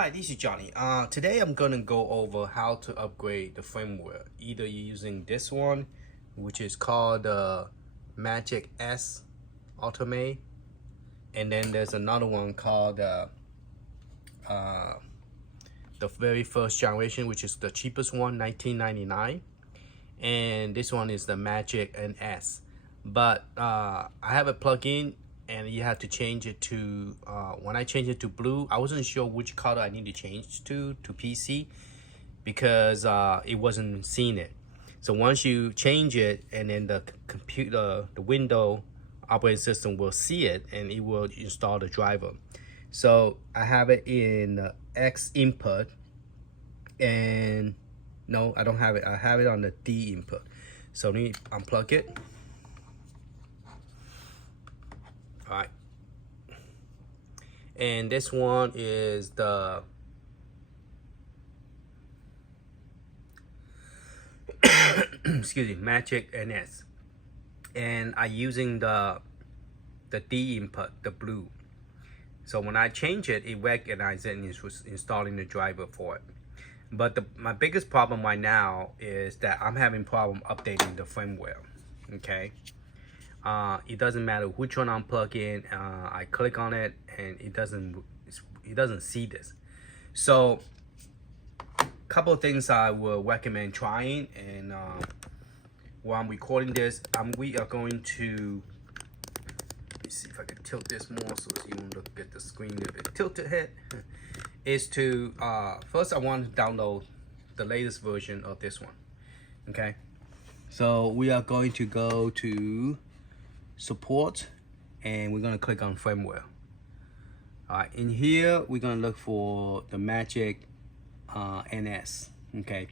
Hi, this is Johnny. Today I'm gonna go over how to upgrade the firmware. Either you're using this one, which is called Magic S Automate, and then there's another one called the very first generation, which is the cheapest one, $19.99, and this one is the Magic NS. But I have a plugin and you have to change it to when I changed it to blue, I wasn't sure which color I need to change to PC because it wasn't seeing it. So once you change it, and then the computer, the window operating system will see it and it will install the driver. So I have it in X input, and no, I don't have it. I have it on the D input. So let me unplug it. All right, and this one is the excuse me, Magic NS, and I'm using the D input, the blue. So when I change it, it recognizes it and is installing the driver for it. But my biggest problem right now is that I'm having problem updating the firmware. Okay. It doesn't matter which one I'm plugging. I click on it and it doesn't see this. So a couple of things I will recommend trying, and while I'm recording this, we are going to, let me see if I can tilt this more so you won't look at the screen a bit tilted head. Is to first I want to download the latest version of this one. Okay, so we are going to go to support and we're going to click on firmware. All right, in here we're going to look for the Magic NS. Okay,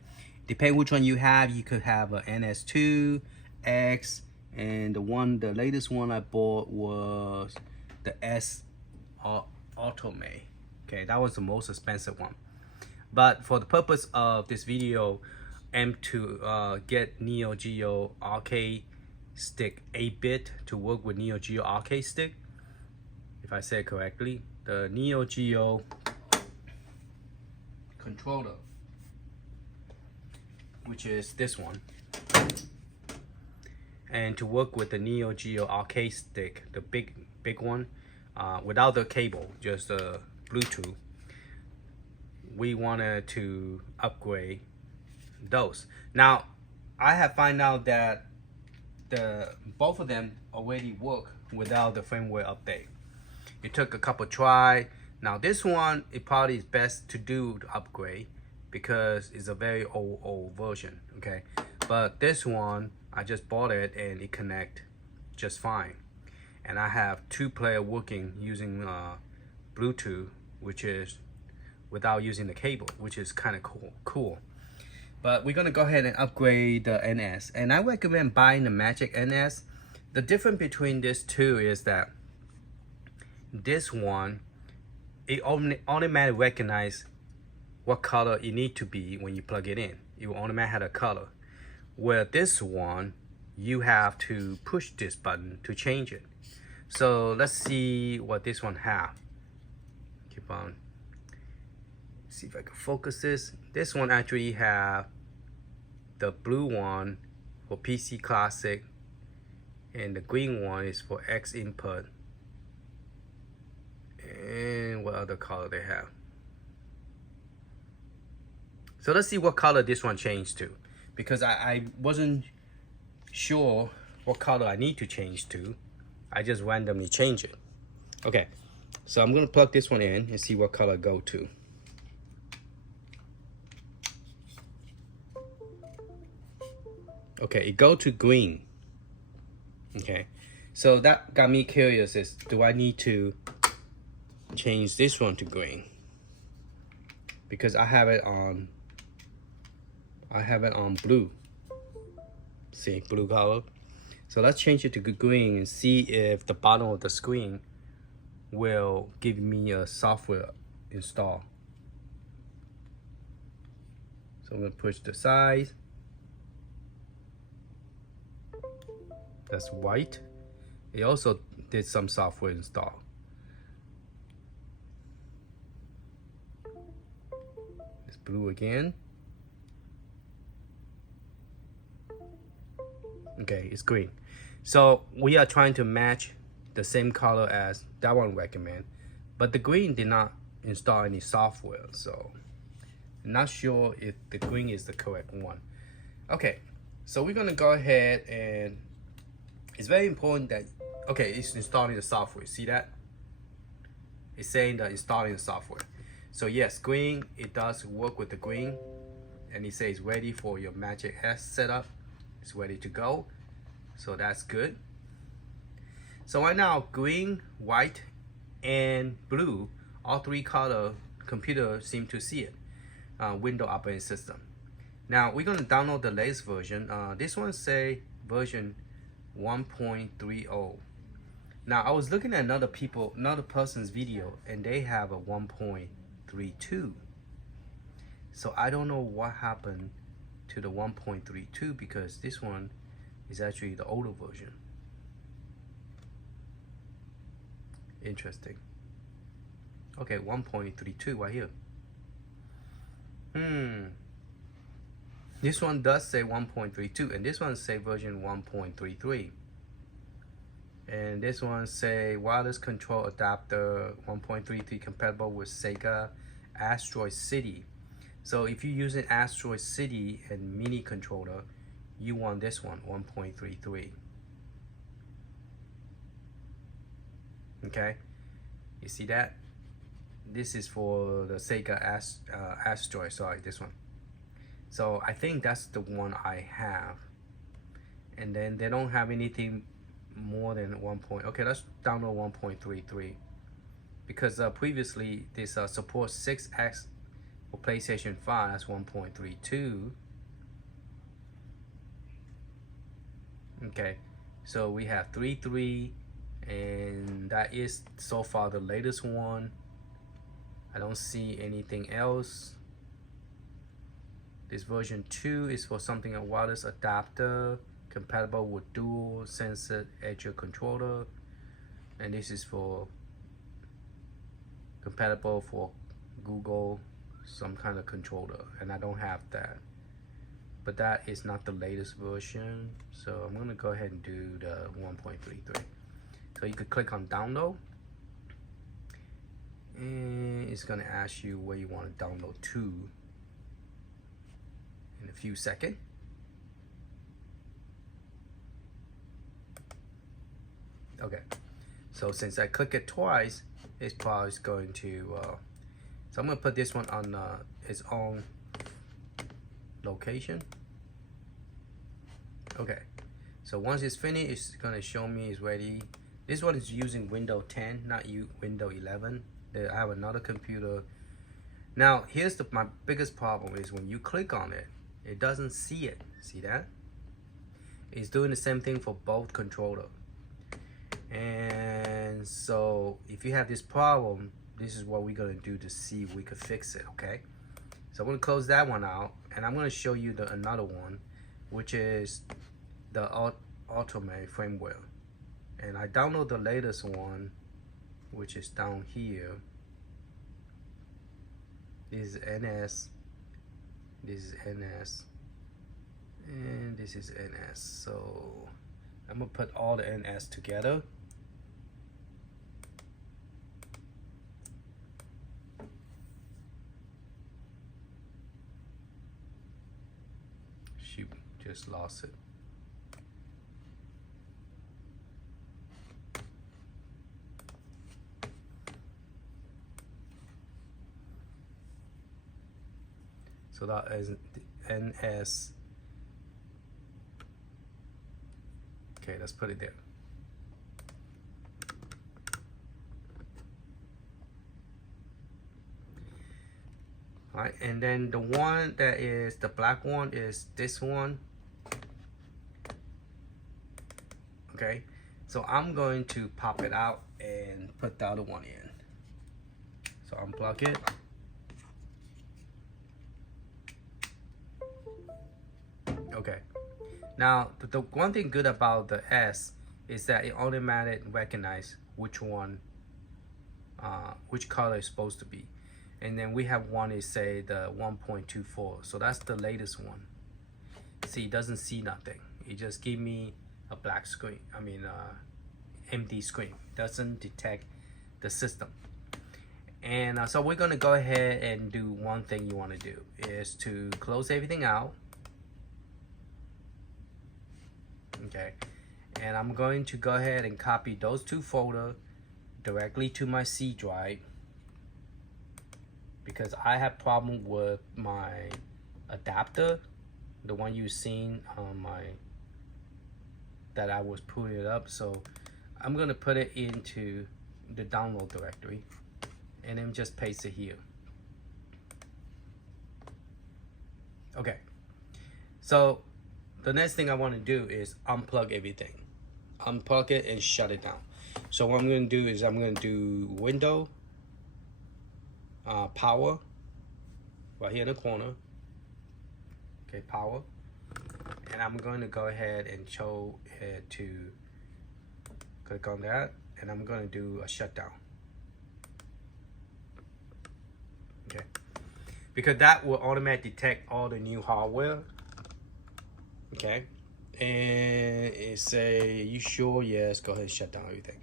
depending which one you have, you could have a NS2, X, and the latest one I bought was the S Automate. Okay, that was the most expensive one. But for the purpose of this video, I'm to get Neo Geo Arcade Stick 8-bit to work with Neo Geo Arcade Stick. If I say it correctly, the Neo Geo controller, which is this one, and to work with the Neo Geo Arcade Stick, the big one, without the cable, just Bluetooth, we wanted to upgrade those. Now I have found out that both of them already work without the firmware update. It took a couple try. Now this one, it probably is best to do to upgrade because it's a very old version. Okay, but this one I just bought it and it connect just fine, and I have 2-player working using Bluetooth, which is without using the cable, which is kind of cool. But we're gonna go ahead and upgrade the NS, and I recommend buying the Magic NS. The difference between these two is that this one, it automatically recognize what color it need to be when you plug it in. It will automatically have a color. Where this one, you have to push this button to change it. So let's see what this one have. Keep on. See if I can focus this. This one actually have the blue one for PC Classic, and the green one is for X input. And what other color they have? So let's see what color this one changed to, because I wasn't sure what color I need to change to. I just randomly change it. Okay, so I'm gonna plug this one in and see what color go to. Okay, it go to green. Okay, so that got me curious, is do I need to change this one to green? Because I have it on blue. See, blue color. So let's change it to green and see if the bottom of the screen will give me a software install. So I'm gonna push the size. That's white. It also did some software install. It's blue again. Okay, it's green. So we are trying to match the same color as that one recommend, but the green did not install any software, so I'm not sure if the green is the correct one. Okay, so we're gonna go ahead, and it's very important that, okay, it's installing the software. See that? It's saying that installing the software. So yes, green, it does work with the green, and it says ready for your Magic S setup. It's ready to go, so that's good. So right now, green, white, and blue, all three color computer seem to see it. Windows operating system. Now we're gonna download the latest version. This one say version 1.30. Now I was looking at another person's video, and they have a 1.32. So I don't know what happened to the 1.32, because this one is actually the older version. Interesting. Okay, 1.32 right here. This one does say 1.32, and this one say version 1.33. And this one say wireless control adapter 1.33 compatible with Sega Asteroid City. So if you're using Asteroid City and mini controller, you want this one, 1.33. Okay, you see that? This is for the Sega Asteroid, sorry, this one. So I think that's the one I have. And then they don't have anything more than 1. Okay, let's download 1.33, because previously this supports 6x for PlayStation 5. That's 1.32. Okay, so we have 3.3, and that is so far the latest one. I don't see anything else. This version 2 is for something a wireless adapter compatible with dual sensor edge controller, and this is for compatible for Google some kind of controller, and I don't have that. But that is not the latest version, so I'm gonna go ahead and do the 1.33. So you could click on download, and it's gonna ask you where you want to download to in a few seconds. Okay, so since I click it twice, it's probably going to so I'm gonna put this one on its own location. Okay, so once it's finished, it's gonna show me it's ready. This one is using Windows 10, not Windows 11. I have another computer. Now here's my biggest problem is when you click on it, it doesn't see it. See that? It's doing the same thing for both controller. And so if you have this problem, this is what we're gonna do to see if we could fix it. Okay, so I'm gonna close that one out, and I'm gonna show you another one, which is the automatic firmware. And I download the latest one, which is down here. This is NS, this is NS, and this is NS. So I'm gonna put all the NS together. Shoot, just lost it. So that is NS. Okay, let's put it there. All right, and then the one that is the black one is this one. Okay, so I'm going to pop it out and put the other one in. So unplug it. Okay, now the one thing good about the S is that it automatically recognizes which one, which color is supposed to be. And then we have one is say the 1.24. So that's the latest one. See, it doesn't see nothing. It just give me a black screen. I mean, empty screen. Doesn't detect the system. And so we're gonna go ahead and do one thing you want to do is to close everything out. Okay, and I'm going to go ahead and copy those two folders directly to my C drive because I have problem with my adapter, the one you've seen on my that I was putting it up. So I'm gonna put it into the download directory and then just paste it here. Okay, so the next thing I want to do is unplug everything. Unplug it and shut it down. So what I'm going to do is I'm going to do window, power, right here in the corner. Okay, power. And I'm going to go ahead and show it to click on that. And I'm going to do a shutdown. Okay. Because that will automatically detect all the new hardware. Okay, and it say, you sure? Yes, go ahead and shut down everything.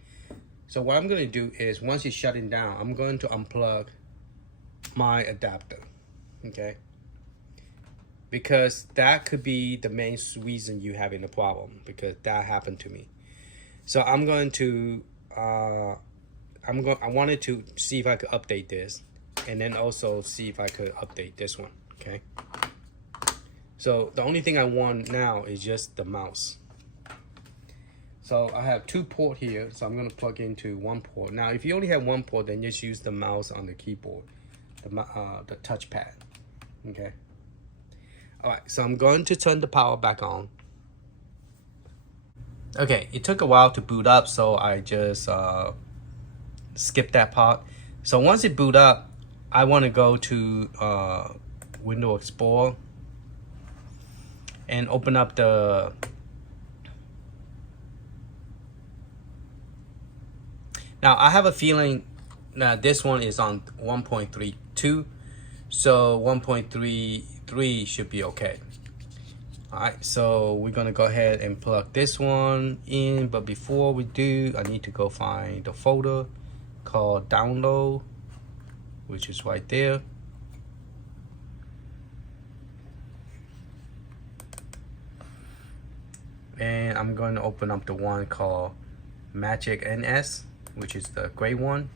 So what I'm gonna do is once it's shutting down, I'm going to unplug my adapter, okay? Because that could be the main reason you having a problem, because that happened to me. So I'm going to, I wanted to see if I could update this, and then also see if I could update this one, okay? So the only thing I want now is just the mouse. So I have two ports here, so I'm gonna plug into one port. Now, if you only have one port, then just use the mouse on the keyboard, the touchpad, okay? All right, so I'm going to turn the power back on. Okay, it took a while to boot up, so I just skipped that part. So once it boot up, I wanna go to Windows Explorer and open up the now I have a feeling that this one is on 1.32, so 1.33 should be okay. All right, so we're gonna go ahead and plug this one in, but before we do, I need to go find the folder called download, which is right there. And I'm going to open up the one called Magic NS, which is the gray one.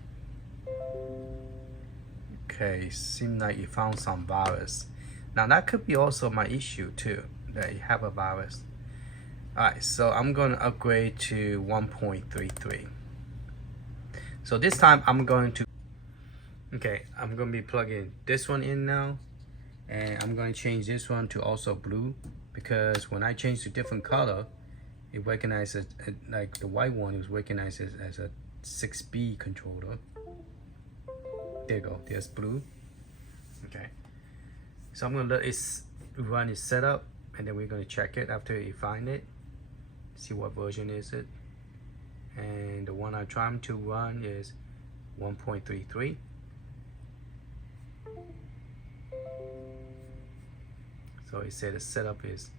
Okay, seems like you found some virus. Now that could be also my issue too, that you have a virus. Alright, so I'm going to upgrade to 1.33. So this time I'm going to, okay, I'm going to be plugging this one in now. And I'm going to change this one to also blue, because when I change to different color, it recognizes, like the white one is recognized as a 6B controller. There you go, there's blue. Okay, so I'm gonna let it run its setup, and then we're gonna check it after you find it, see what version is it. And the one I'm trying to run is 1.33. So it said the setup is,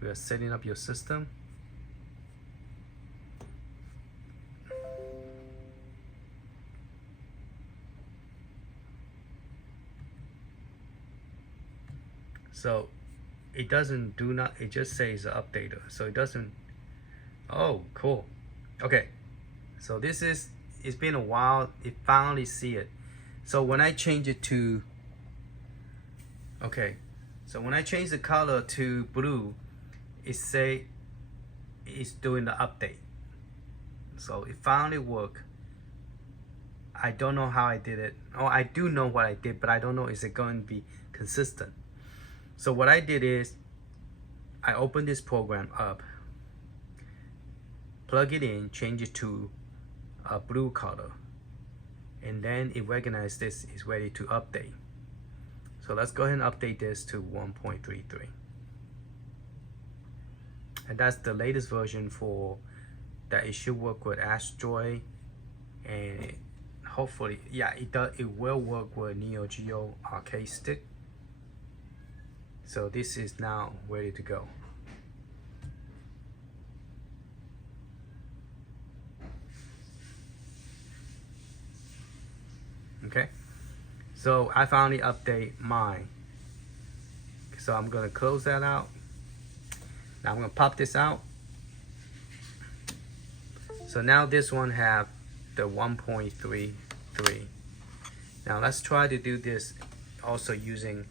we are setting up your system. So it doesn't do not, it just says updater. So it doesn't, oh, cool. Okay, so this is, it's been a while, it finally see it. So when I change it to, okay, so when I change the color to blue, it say it's doing the update. So it finally worked. I don't know how I did it. Oh, I do know what I did, but I don't know is it going to be consistent. So what I did is I opened this program up, plug it in, change it to a blue color, and then it recognizes this is ready to update. So let's go ahead and update this to 1.33. And that's the latest version for that. It should work with Asteroid and hopefully, yeah, it does. It will work with Neo Geo arcade stick. So this is now ready to go. Okay, so I finally update mine. So I'm gonna close that out. Now I'm gonna pop this out. So now this one have the 1.33. Now let's try to do this also using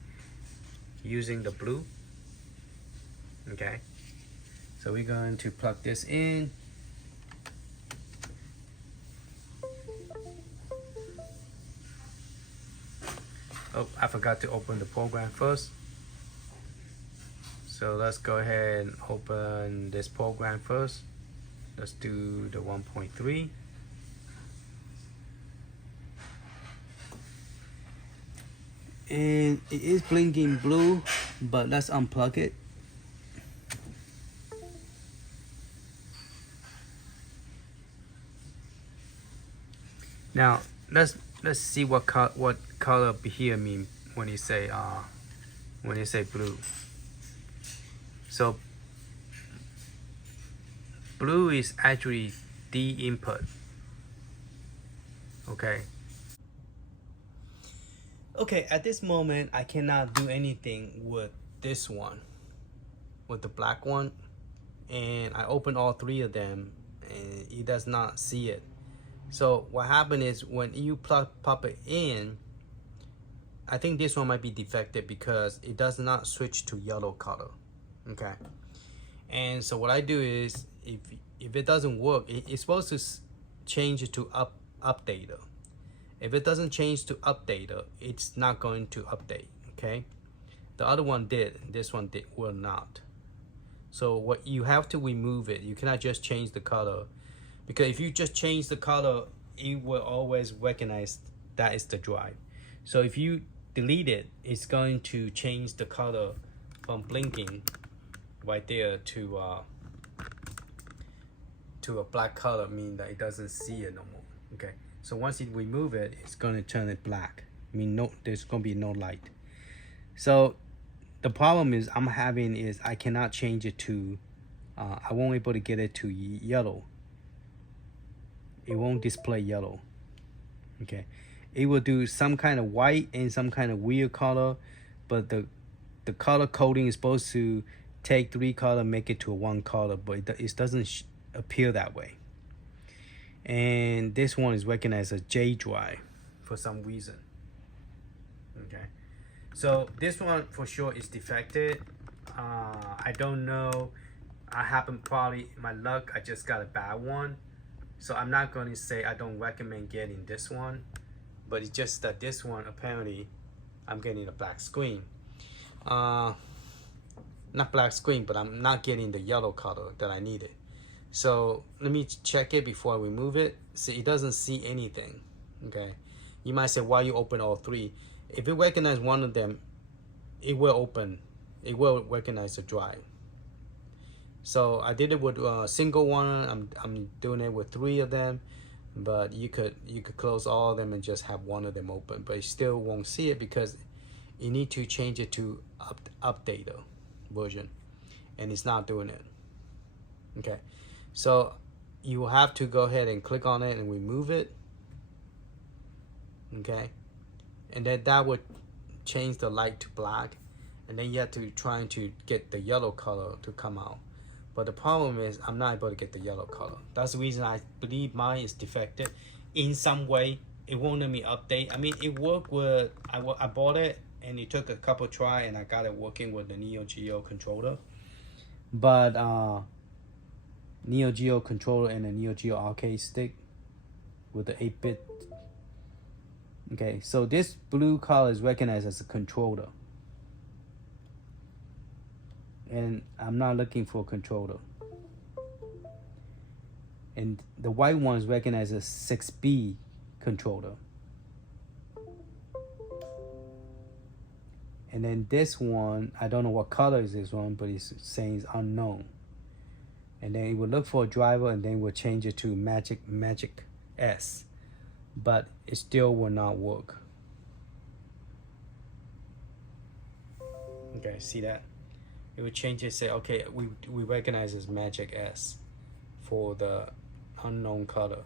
the blue. Okay, so we're going to plug this in. Oh, I forgot to open the program first. So let's go ahead and open this program first. Let's do the 1.3. And it is blinking blue, but let's unplug it. Now let's see what color here mean when you say blue. So blue is actually D input. Okay. Okay, at this moment I cannot do anything with this one, with the black one, and I open all three of them and it does not see it. So what happened is when you pop it in, I think this one might be defective because it does not switch to yellow color. Okay, and so what I do is if it doesn't work, it's supposed to change it to updater. If it doesn't change to updater, it's not going to update. Okay, the other one did, this one will not. So what you have to remove it. You cannot just change the color, because if you just change the color, it will always recognize that is the drive. So if you delete it, it's going to change the color from blinking right there to a black color, meaning that it doesn't see it no more. Okay, so once you remove it, it's going to turn it black. I mean, no, there's going to be no light. So the problem is I'm having is I cannot change it to I won't be able to get it to yellow. It won't display yellow. Okay, it will do some kind of white and some kind of weird color, but the color coding is supposed to take 3 color, make it to a 1 color, but it doesn't appear that way. And this one is recognized as J drive for some reason. Okay, so this one for sure is defective. I don't know. I happen probably my luck. I just got a bad one, so I'm not going to say I don't recommend getting this one, but it's just that this one apparently I'm getting a black screen. Not black screen, but I'm not getting the yellow color that I needed. So let me check it before I remove it. See, it doesn't see anything. Okay, you might say, why you open all 3? If it recognizes one of them, it will open. It will recognize the drive. So I did it with a single one. I'm doing it with 3 of them, but you could close all of them and just have one of them open, but you still won't see it because you need to change it to updater version, and it's not doing it. Okay, so you have to go ahead and click on it and remove it. Okay, and then that would change the light to black, and then you have to try to get the yellow color to come out. But the problem is I'm not able to get the yellow color. That's the reason I believe mine is defective in some way. It won't let me update. I mean, it worked with, I bought it and it took a couple try and I got it working with the Neo Geo controller. But Neo Geo controller and the Neo Geo arcade stick with the 8-bit. Okay, so this blue color is recognized as a controller. And I'm not looking for a controller. And the white one is recognized as 6B controller. And then this one, I don't know what color is this one, but it's saying it's unknown. And then it will look for a driver and then we'll change it to Magic S. but it still will not work. Okay, see that? It would change it, say, okay, we recognize as Magic S for the unknown color,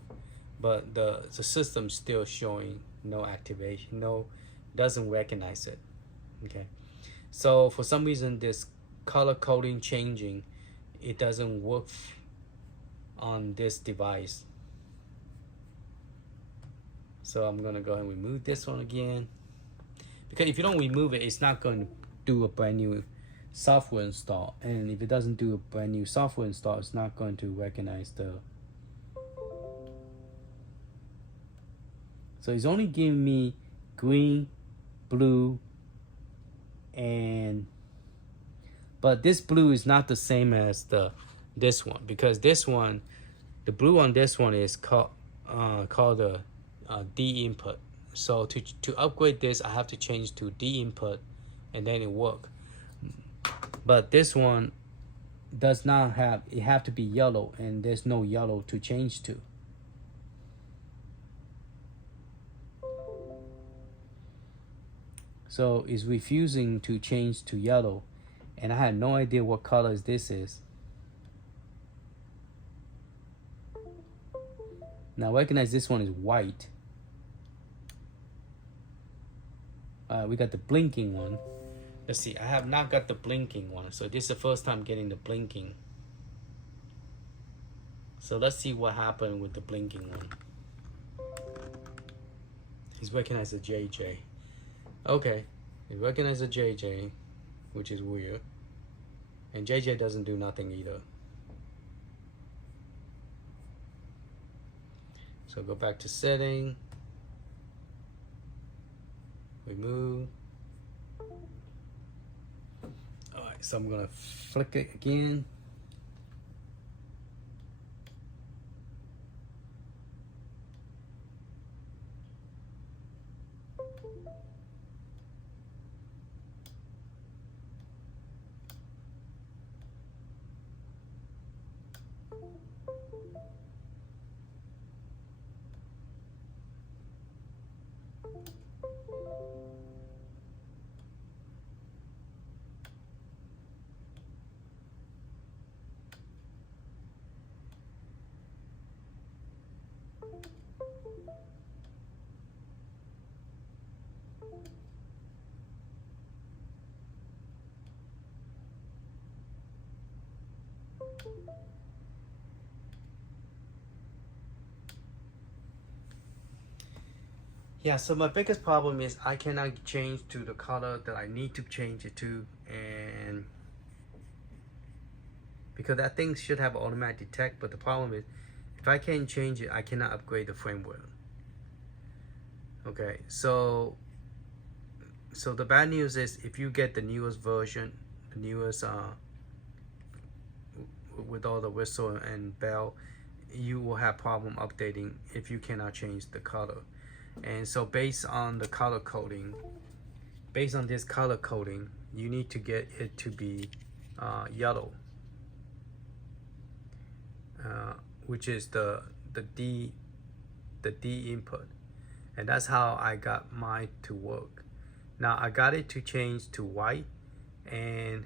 but the system still showing no activation, no, doesn't recognize it. Okay, so for some reason this color coding changing, it doesn't work on this device. So I'm gonna go ahead and remove this one again, because if you don't remove it, it's not going to do a brand new software install, and if it doesn't do a brand new software install, it's not going to recognize the. So it's only giving me green, blue, and but this blue is not the same as this one, because this one, the blue on this one is called the D input. So to upgrade this, I have to change to D input, and then it work. But this one does not have, it have to be yellow, and there's no yellow to change to. So it's refusing to change to yellow, and I had no idea what color this is. Now recognize this one is white. We got the blinking one. Let's see, I have not got the blinking one, so this is the first time getting the blinking. So let's see what happened with the blinking one. He's recognized a JJ. Okay, he recognized a JJ, which is weird. And JJ doesn't do nothing either. So go back to setting, remove. All right, so I'm gonna flick it again. Yeah, so my biggest problem is I cannot change to the color that I need to change it to, and because that thing should have automatic detect, but the problem is if I can't change it, I cannot upgrade the firmware. Okay, so the bad news is if you get the newest version, the newest with all the whistle and bell, you will have problem updating if you cannot change the color. And so based on the color coding, based on this color coding, you need to get it to be yellow, which is the D input, and that's how I got mine to work. Now I got it to change to white, and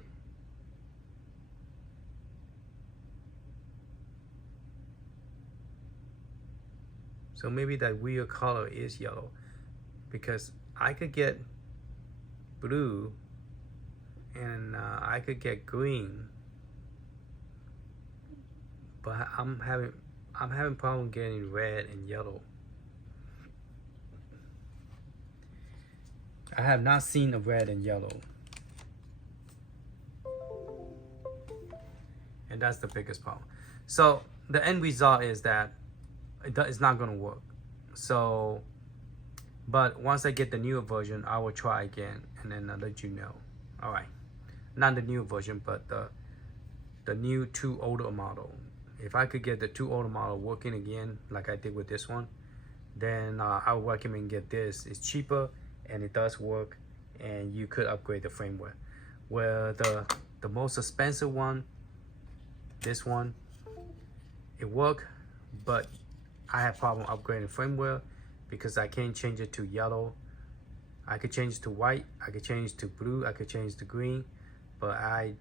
so maybe that weird color is yellow, because I could get blue and I could get green, but I'm having problem getting red and yellow. I have not seen a red and yellow, and that's the biggest problem. So the end result is that it's not going to work. So, but once I get the newer version, I will try again, and then I'll let you know. All right, not the new version, but the new 2 older model. If I could get the 2 older model working again, like I did with this one, then I would recommend get this. It's cheaper and it does work, and you could upgrade the firmware. Where the most expensive one, this one, it worked, but I have problem upgrading firmware, because I can't change it to yellow. I could change it to white, I could change it to blue, I could change it to green, but I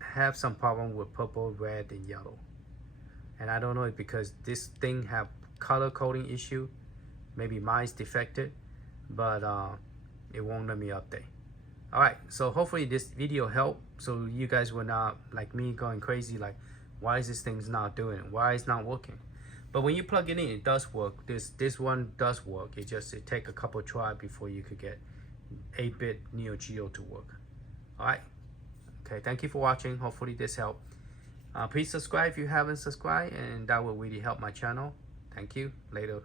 have some problem with purple, red, and yellow. And I don't know if because this thing have color coding issue, maybe mine's defected, but it won't let me update. All right, so hopefully this video helped, so you guys will not like me going crazy like, why is this thing's not doing it? Why it's not working? But when you plug it in, it does work. This one does work. It take a couple try before you could get 8-bit Neo Geo to work. All right. Okay, thank you for watching. Hopefully this helped. Please subscribe if you haven't subscribed, and that will really help my channel. Thank you. Later.